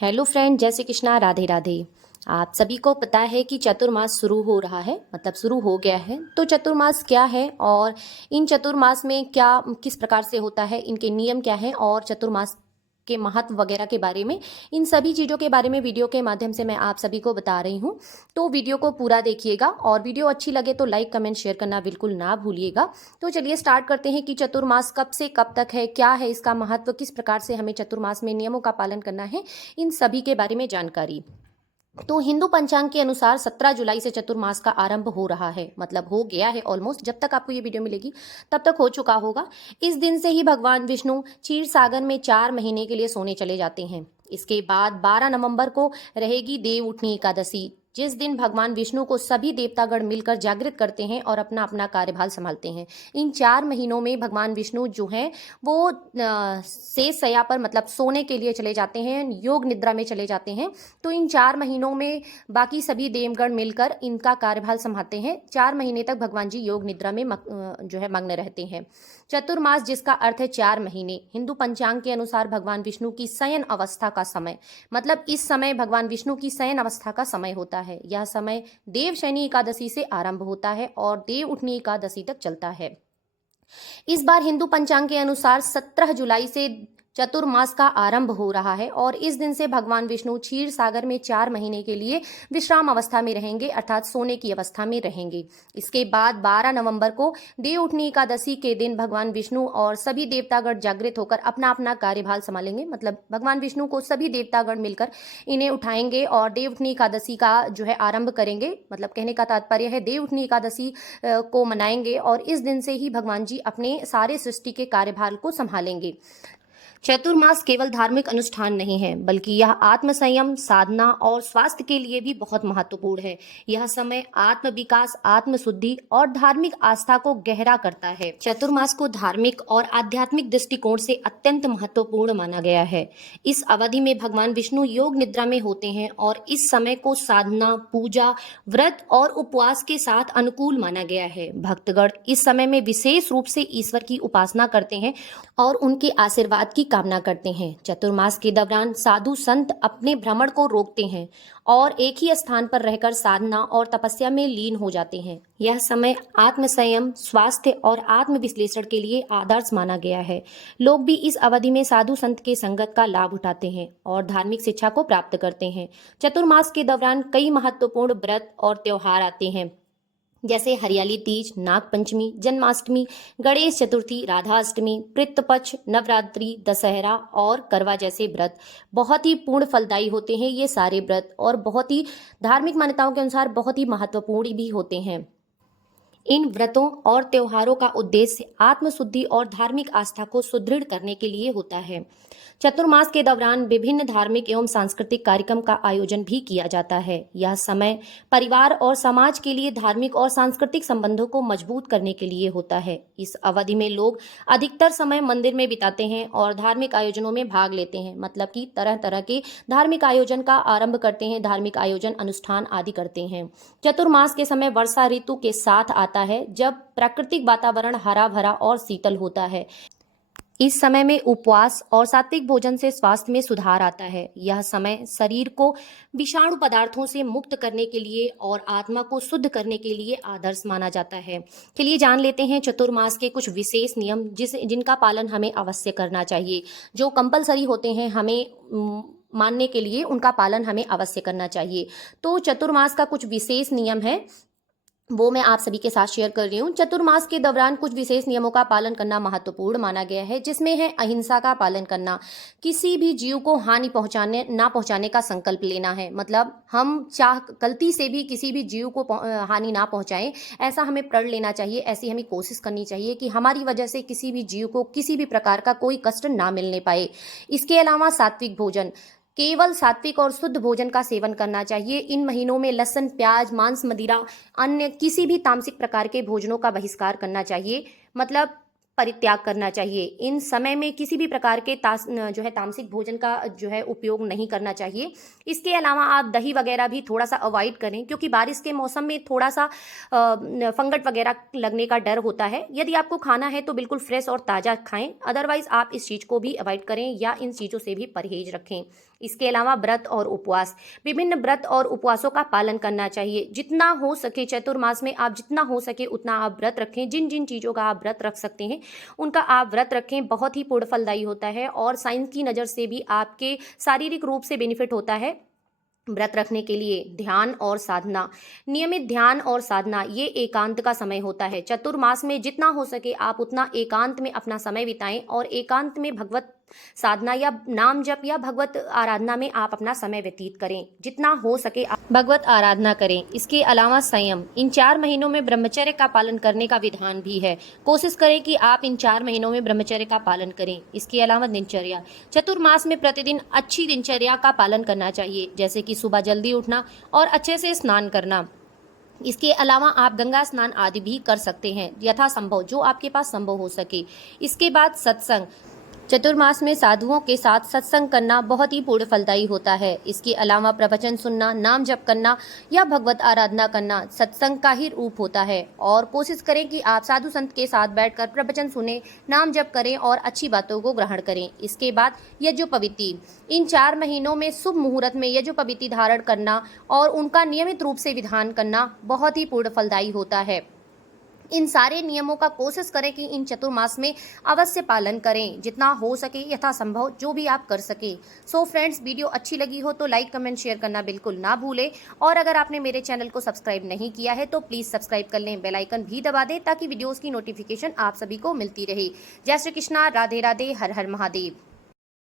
Hello friend, जय श्री कृष्णा, राधे राधे। आप सभी को पता है कि चतुर्मास शुरू हो रहा है, मतलब शुरू हो गया है। तो चतुर्मास क्या है और इन चतुर्मास में क्या किस प्रकार से होता है, इनके नियम क्या हैं और चतुर्मास के महत्व वगैरह के बारे में, इन सभी चीज़ों के बारे में वीडियो के माध्यम से मैं आप सभी को बता रही हूँ। तो वीडियो को पूरा देखिएगा और वीडियो अच्छी लगे तो लाइक कमेंट शेयर करना बिल्कुल ना भूलिएगा। तो चलिए स्टार्ट करते हैं कि चतुर्मास कब से कब तक है, क्या है इसका महत्व, किस प्रकार से हमें चतुर्मास में नियमों का पालन करना है, इन सभी के बारे में जानकारी। तो हिंदू पंचांग के अनुसार 17 जुलाई से चतुर्मास का आरंभ हो रहा है, मतलब हो गया है ऑलमोस्ट। जब तक आपको ये वीडियो मिलेगी तब तक हो चुका होगा। इस दिन से ही भगवान विष्णु क्षीर सागर में 4 महीने के लिए सोने चले जाते हैं। इसके बाद 12 नवंबर को रहेगी देव उठनी एकादशी, जिस दिन भगवान विष्णु को सभी देवतागण मिलकर जागृत करते हैं और अपना अपना कार्यभार संभालते हैं। इन 4 महीनों में भगवान विष्णु जो हैं वो शेष शैया पर, मतलब सोने के लिए चले जाते हैं, योग निद्रा में चले जाते हैं। तो इन 4 महीनों में बाकी सभी देवगण मिलकर इनका कार्यभार संभालते हैं। 4 महीने तक भगवान जी योग निद्रा में जो है मग्न रहते हैं। चतुर्मास, जिसका अर्थ है 4 महीने, हिंदू पंचांग के अनुसार भगवान विष्णु की शयन अवस्था का समय, मतलब इस समय भगवान विष्णु की शयन अवस्था का समय होता है। यह समय देवशयनी एकादशी से आरंभ होता है और देव उठनी एकादशी तक चलता है। इस बार हिंदू पंचांग के अनुसार 17 जुलाई से चतुर्मास का आरंभ हो रहा है और इस दिन से भगवान विष्णु क्षीर सागर में 4 महीने के लिए विश्राम अवस्था में रहेंगे, अर्थात सोने की अवस्था में रहेंगे। इसके बाद 12 नवंबर को देव उठनी एकादशी के दिन भगवान विष्णु और सभी देवतागण जागृत होकर अपना अपना कार्यभार संभालेंगे, मतलब भगवान विष्णु को सभी देवतागण मिलकर इन्हें उठाएंगे और देव उठनी एकादशी का जो है आरंभ करेंगे। मतलब कहने का तात्पर्य है देव उठनी एकादशी को मनाएंगे और इस दिन से ही भगवान जी अपने सारे सृष्टि के कार्यभार को संभालेंगे। चतुर्मास केवल धार्मिक अनुष्ठान नहीं है, बल्कि यह आत्म संयम, साधना और स्वास्थ्य के लिए भी बहुत महत्वपूर्ण है। यह समय आत्म विकास, आत्म शुद्धि और धार्मिक आस्था को गहरा करता है। चतुर्मास को धार्मिक और आध्यात्मिक दृष्टिकोण से अत्यंत महत्वपूर्ण माना गया है। इस अवधि में भगवान विष्णु योग निद्रा में होते हैं और इस समय को साधना, पूजा, व्रत और उपवास के साथ अनुकूल माना गया है। भक्तगण इस समय में विशेष रूप से ईश्वर की उपासना करते हैं और उनके आशीर्वाद की कामना करते हैं। चतुर्मास के दौरान साधु संत अपने भ्रमण को रोकते हैं और एक ही स्थान पर रहकर साधना और तपस्या में लीन हो जाते हैं। यह समय आत्म संयम, स्वास्थ्य और आत्म विश्लेषण के लिए आदर्श माना गया है। लोग भी इस अवधि में साधु संत के संगत का लाभ उठाते हैं और धार्मिक शिक्षा को प्राप्त करते हैं। चतुर्मास के दौरान कई महत्वपूर्ण व्रत और त्योहार आते हैं, जैसे हरियाली तीज, नाग पंचमी, जन्माष्टमी, गणेश चतुर्थी, राधाष्टमी, पितृपक्ष, नवरात्रि, दशहरा और करवा जैसे व्रत बहुत ही पूर्ण फलदायी होते हैं। ये सारे व्रत और बहुत ही धार्मिक मान्यताओं के अनुसार बहुत ही महत्वपूर्ण भी होते हैं। इन व्रतों और त्योहारों का उद्देश्य आत्मशुद्धि और धार्मिक आस्था को सुदृढ़ करने के लिए होता है। चतुर्मास के दौरान विभिन्न धार्मिक एवं सांस्कृतिक कार्यक्रम का आयोजन भी किया जाता है। यह समय परिवार और समाज के लिए धार्मिक और सांस्कृतिक संबंधों को मजबूत करने के लिए होता है। इस अवधि में लोग अधिकतर समय मंदिर में बिताते हैं और धार्मिक आयोजनों में भाग लेते हैं, मतलब कि तरह तरह के धार्मिक आयोजन का आरंभ करते हैं, धार्मिक आयोजन, अनुष्ठान आदि करते हैं। चतुर्मास के समय वर्षा ऋतु के साथ आता है, जब प्राकृतिक वातावरण हरा भरा और शीतल होता है। इस समय में उपवास और सात्विक भोजन से स्वास्थ्य में सुधार आता है। यह समय शरीर को विषाणु पदार्थों से मुक्त करने के लिए और आत्मा को शुद्ध करने के लिए आदर्श माना जाता है। चलिए जान लेते हैं चतुर्मास के कुछ विशेष नियम जिनका पालन हमें अवश्य करना चाहिए, जो कंपलसरी होते हैं हमें मानने के लिए, उनका पालन हमें अवश्य करना चाहिए। तो चतुर्मास का कुछ विशेष नियम है, वो मैं आप सभी के साथ शेयर कर रही हूँ। चतुर्मास के दौरान कुछ विशेष नियमों का पालन करना महत्वपूर्ण माना गया है, जिसमें है अहिंसा का पालन करना, किसी भी जीव को हानि ना पहुंचाने का संकल्प लेना है। मतलब हम गलती से भी किसी भी जीव को हानि ना पहुंचाएं, ऐसा हमें प्रण लेना चाहिए। ऐसी हमें कोशिश करनी चाहिए कि हमारी वजह से किसी भी जीव को किसी भी प्रकार का कोई कष्ट ना मिलने पाए। इसके अलावा सात्विक भोजन, केवल सात्विक और शुद्ध भोजन का सेवन करना चाहिए। इन महीनों में लहसुन, प्याज, मांस, मदिरा, अन्य किसी भी तामसिक प्रकार के भोजनों का बहिष्कार करना चाहिए, मतलब परित्याग करना चाहिए। इन समय में किसी भी प्रकार के जो है तामसिक भोजन का जो है उपयोग नहीं करना चाहिए। इसके अलावा आप दही वगैरह भी थोड़ा सा अवॉइड करें, क्योंकि बारिश के मौसम में थोड़ा सा फंगट वगैरह लगने का डर होता है। यदि आपको खाना है तो बिल्कुल फ्रेश और ताज़ा खाएं, अदरवाइज आप इस चीज़ को भी अवॉइड करें या इन चीज़ों से भी परहेज रखें। इसके अलावा व्रत और उपवास, विभिन्न व्रत और उपवासों का पालन करना चाहिए। जितना हो सके चतुर्मास में आप जितना हो सके उतना आप व्रत रखें। जिन जिन चीज़ों का आप व्रत रख सकते हैं उनका आप व्रत रखें। बहुत ही पूर्ण फलदायी होता है और साइंस की नज़र से भी आपके शारीरिक रूप से बेनिफिट होता है। व्रत रखने के लिए ध्यान और साधना, नियमित ध्यान और साधना, ये एकांत का समय होता है। चतुर्मास में जितना हो सके आप उतना एकांत में अपना समय बिताएं और एकांत में भगवत साधना या नाम जप या भगवत आराधना में आप अपना समय व्यतीत करें। जितना हो सके आप भगवत आराधना करें। इसके अलावा संयम, इन 4 महीनों में ब्रह्मचर्य का पालन करने का विधान भी है। कोशिश करें कि आप इन 4 महीनों में ब्रह्मचर्य का पालन करें। इसके अलावा दिनचर्या, चतुर्मास में प्रतिदिन अच्छी दिनचर्या का पालन करना चाहिए, जैसे कि सुबह जल्दी उठना और अच्छे से स्नान करना। इसके अलावा आप गंगा स्नान आदि भी कर सकते हैं यथासंभव, जो आपके पास संभव हो सके। इसके बाद सत्संग, चतुर्मास में साधुओं के साथ सत्संग करना बहुत ही पूर्ण फलदायी होता है। इसके अलावा प्रवचन सुनना, नाम जप करना या भगवत आराधना करना सत्संग का ही रूप होता है। और कोशिश करें कि आप साधु संत के साथ बैठकर प्रवचन सुने, नाम जप करें और अच्छी बातों को ग्रहण करें। इसके बाद यज्ञोपवीति, इन 4 महीनों में शुभ मुहूर्त में यज्ञोपवीति धारण करना और उनका नियमित रूप से विधान करना बहुत ही पूर्ण फलदायी होता है। इन सारे नियमों का कोशिश करें कि इन चतुर्मास में अवश्य पालन करें, जितना हो सके यथासंभव जो भी आप कर सकें। सो फ्रेंड्स, वीडियो अच्छी लगी हो तो लाइक कमेंट शेयर करना बिल्कुल ना भूलें और अगर आपने मेरे चैनल को सब्सक्राइब नहीं किया है तो प्लीज़ सब्सक्राइब कर लें, बेल आइकन भी दबा दें ताकि वीडियोज़ की नोटिफिकेशन आप सभी को मिलती रहे। जय श्री कृष्णा, राधे राधे, हर हर महादेव।